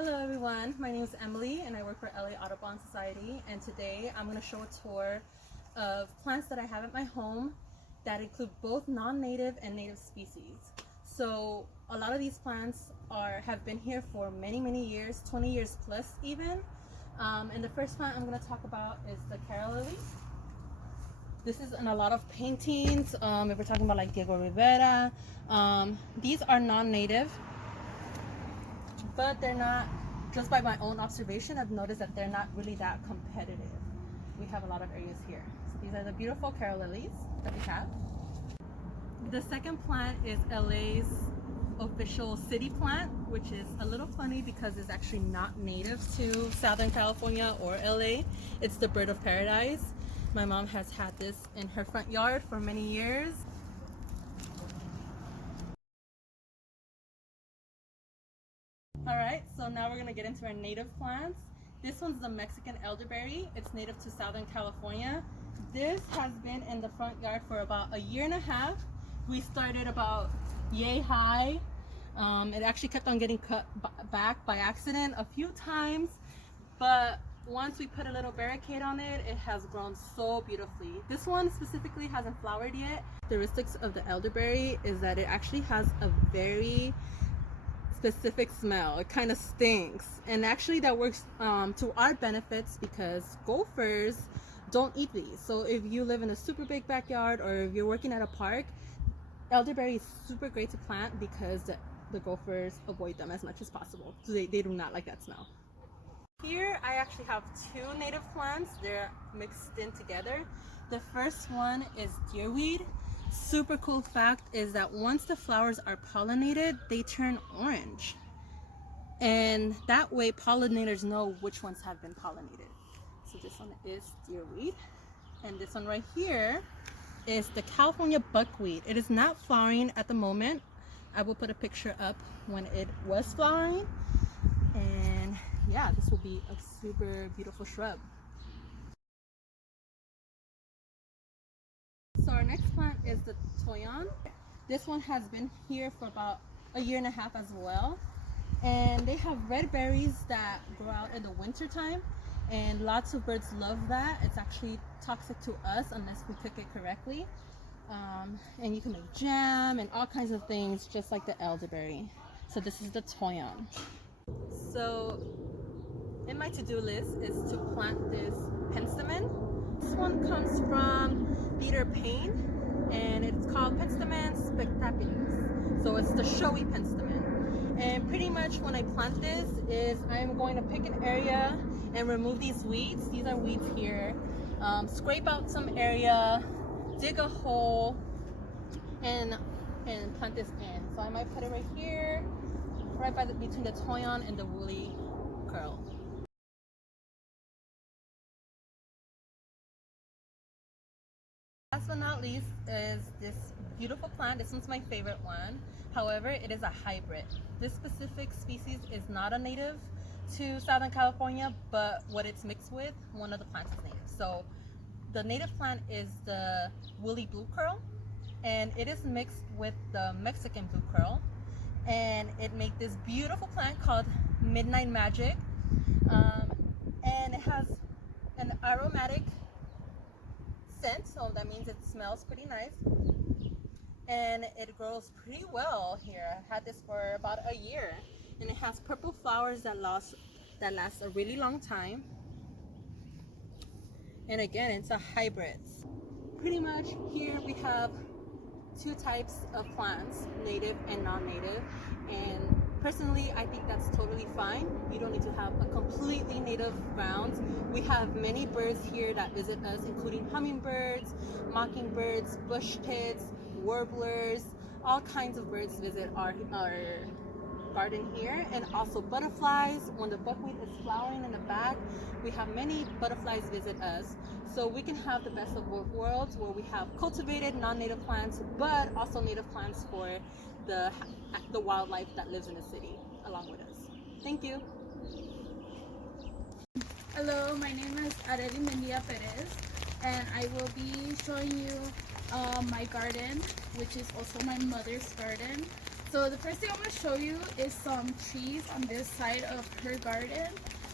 Hello everyone, my name is Emily and I work for LA Audubon Society, and today I'm going to show a tour of plants that I have at my home that include both non-native and native species. So a lot of these plants have been here for many years, 20 years plus even. And the first plant I'm going to talk about is the Carol Lily. This is in a lot of paintings. If we're talking about like Diego Rivera, these are non-native, but they're not, just by my own observation, I've noticed that they're not really that competitive. We have a lot of areas here. So these are the beautiful Carol Lilies that we have. The second plant is LA's official city plant, which is a little funny because it's actually not native to Southern California or LA. It's the bird of paradise. My mom has had this in her front yard for many years. Alright, so now we're going to get into our native plants. This one's the Mexican elderberry. It's native to Southern California. This has been in the front yard for about a year and a half. We started about yay high. It actually kept on getting cut back by accident a few times, but once we put a little barricade on it, it has grown so beautifully. This one specifically hasn't flowered yet. The characteristics of the elderberry is that it actually has a very specific smell. It kind of stinks, and actually that works to our benefits because gophers don't eat these. So if you live in a super big backyard or if you're working at a park, elderberry is super great to plant because the gophers avoid them as much as possible. So they do not like that smell. Here I actually have two native plants. They're mixed in together. The first one is Deerweed. Super cool fact is that once the flowers are pollinated, they turn orange, and that way pollinators know which ones have been pollinated. So this one is Deerweed, and this one right here is the California Buckwheat. It is not flowering at the moment. I will put a picture up when it was flowering, and yeah, this will be a super beautiful shrub. So our next plant is the Toyon. This one has been here for about a year and a half as well, and they have red berries that grow out in the winter time, and lots of birds love that. It's actually toxic to us unless we cook it correctly, and you can make jam and all kinds of things just like the elderberry. So this is the Toyon. So in my to-do list is to plant this penstemon. This one comes from Peter Payne, and it's called Penstemon spectaculis. So it's the showy penstemon. And pretty much when I plant this is I'm going to pick an area and remove these weeds. These are weeds here. Scrape out some area, dig a hole, and plant this in. So I might put it right here, right between the Toyon and the woolly curl. Last but not least is this beautiful plant. This one's my favorite one. However, it is a hybrid. This specific species is not a native to Southern California, but what it's mixed with, one of the plants is native. So the native plant is the woolly blue curl, and it is mixed with the Mexican blue curl, and it makes this beautiful plant called Midnight Magic, and it has an aromatic scent, so that means it smells pretty nice, and it grows pretty well here. I've had this for about a year, and it has purple flowers that last a really long time, and again, it's a hybrid. Pretty much here we have two types of plants, native and non-native, and personally I think that's totally fine. You don't need to have a completely native grounds. We have many birds here that visit us, including hummingbirds, mockingbirds, bush tits, warblers, all kinds of birds visit our garden here, and also butterflies. When the buckwheat is flowering in the back, we have many butterflies visit us. So we can have the best of both worlds, where we have cultivated non-native plants, but also native plants for the wildlife that lives in the city along with us. Thank you. Hello, my name is Areli Mendia Perez, and I will be showing you my garden, which is also my mother's garden. So the first thing I'm going to show you is some trees on this side of her garden,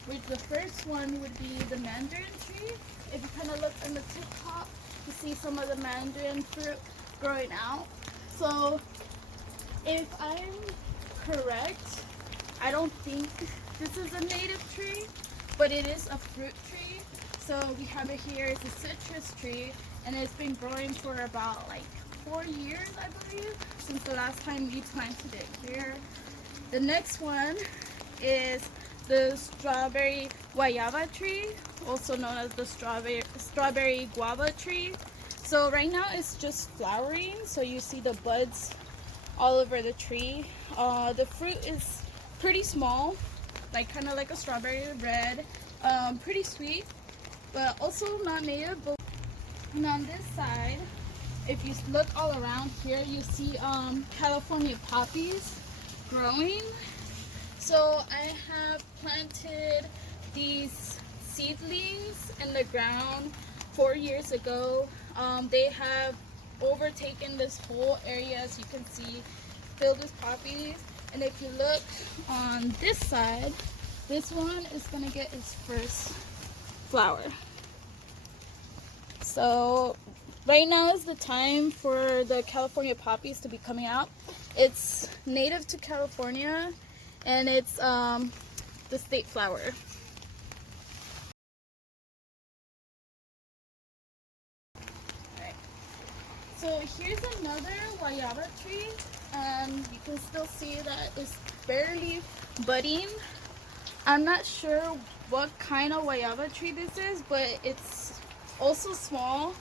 which the first one would be the mandarin tree. If you kind of look on the tip top, you see some of the mandarin fruit growing out. So if I'm correct, I don't think this is a native tree, but it is a fruit tree. So we have it here. It's a citrus tree, and it's been growing for about like 4 years, I believe, since the last time we planted it here. The next one is the strawberry guayaba tree, also known as the strawberry guava tree. So right now it's just flowering, so you see the buds all over the tree. The fruit is pretty small, like kind of like a strawberry red, pretty sweet, but also not native. And on this side, if you look all around here, you see California poppies growing. So I have planted these seedlings in the ground 4 years ago. They have overtaken this whole area, as you can see, filled with poppies. And if you look on this side, this one is gonna get its first flower. So right now is the time for the California poppies to be coming out. It's native to California, and it's the state flower. Alright. So here's another guayaba tree, and you can still see that it's barely budding. I'm not sure what kind of guayaba tree this is, but it's also small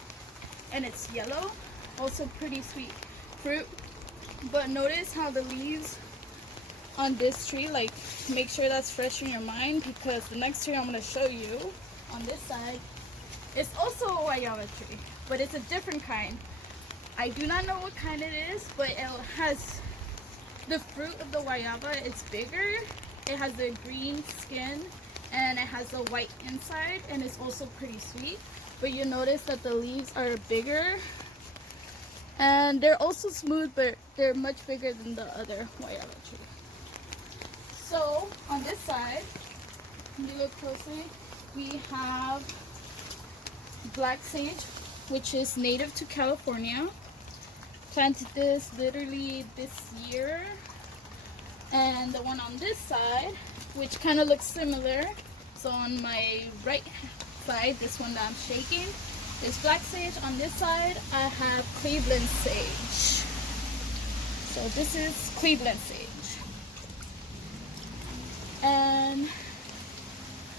and it's yellow, also pretty sweet fruit. But notice how the leaves on this tree, like, make sure that's fresh in your mind, because the next tree I'm going to show you on this side is also a guayaba tree, but it's a different kind. I do not know what kind it is, but it has the fruit of the guayaba. It's bigger, it has the green skin, and it has the white inside, and it's also pretty sweet. But you notice that the leaves are bigger, and they're also smooth, but they're much bigger than the other guayaba tree. So on this side, if you look closely, we have black sage, which is native to California. Planted this literally this year. And the one on this side, which kind of looks similar, so on my right side, this one that I'm shaking, is black sage. On this side, I have Cleveland sage. So this is Cleveland sage. And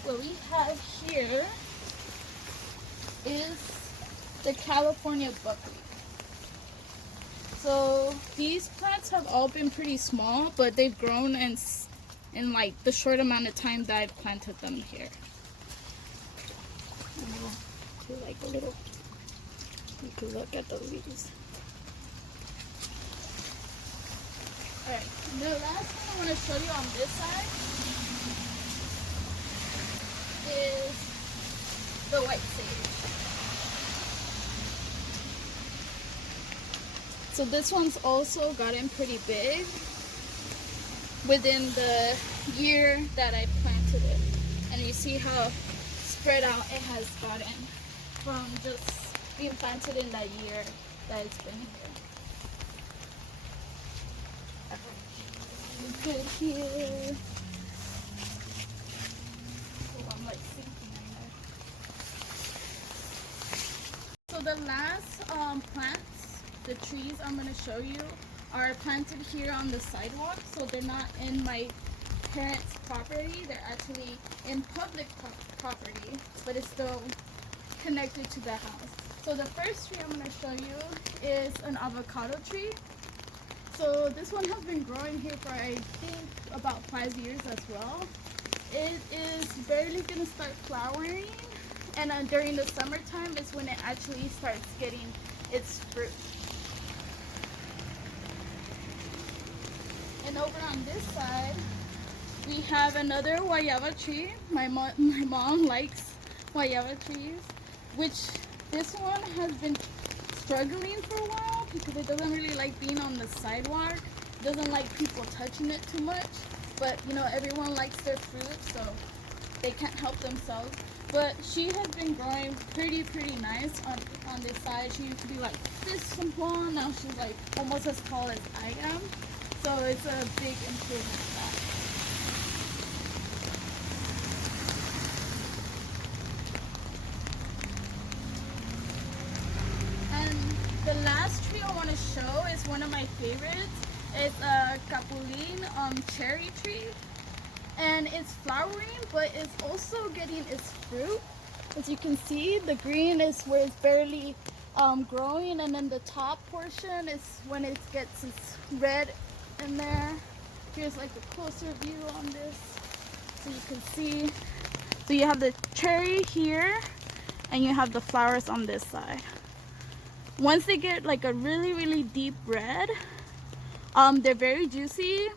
what we have here is the California buckwheat. So these plants have all been pretty small, but they've grown in like the short amount of time that I've planted them here. Do like a little, you can look at the leaves. Alright, the last thing I want to show you on this side is the white sage. So this one's also gotten pretty big within the year that I planted it. And you see how spread out it has gotten from just being planted in that year that it's been here. Good here. Oh, I'm like sinking in there. So the last plants, the trees I'm going to show you, are planted here on the sidewalk. So they're not in my parents' property, they're actually in public property, but it's still connected to the house. So the first tree I'm going to show you is an avocado tree. So this one has been growing here for I think about 5 years as well. It is barely going to start flowering, and during the summertime is when it actually starts getting its fruit. And over on this side, we have another guayaba tree. My mom likes guayaba trees, which this one has been struggling for a while because it doesn't really like being on the sidewalk. doesn't like people touching it too much. But you know, everyone likes their fruit, so they can't help themselves. But she has been growing pretty nice on this side. She used to be like this long. Now she's like almost as tall as I am. So it's a big improvement for that. And the last tree I want to show is one of my favorites. It's a capulin cherry tree. And it's flowering, but it's also getting its fruit. As you can see, the green is where it's barely growing, and then the top portion is when it gets its red in there. Here's like a closer view on this, so you can see. So you have the cherry here, and you have the flowers on this side. Once they get like a really deep red, they're very juicy.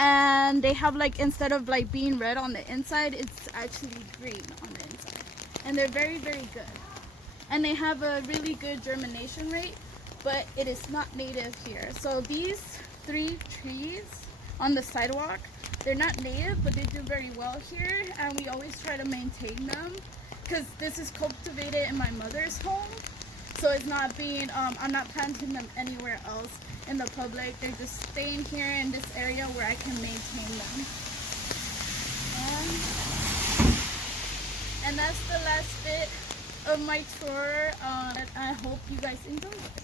And they have like, instead of like being red on the inside, it's actually green on the inside. And they're very good. And they have a really good germination rate, but it is not native here. So these 3 trees on the sidewalk, they're not native, but they do very well here. And we always try to maintain them because this is cultivated in my mother's home. So it's not being, I'm not planting them anywhere else in the public. They're just staying here in this area where I can maintain them. And that's the last bit of my tour. I hope you guys enjoyed it.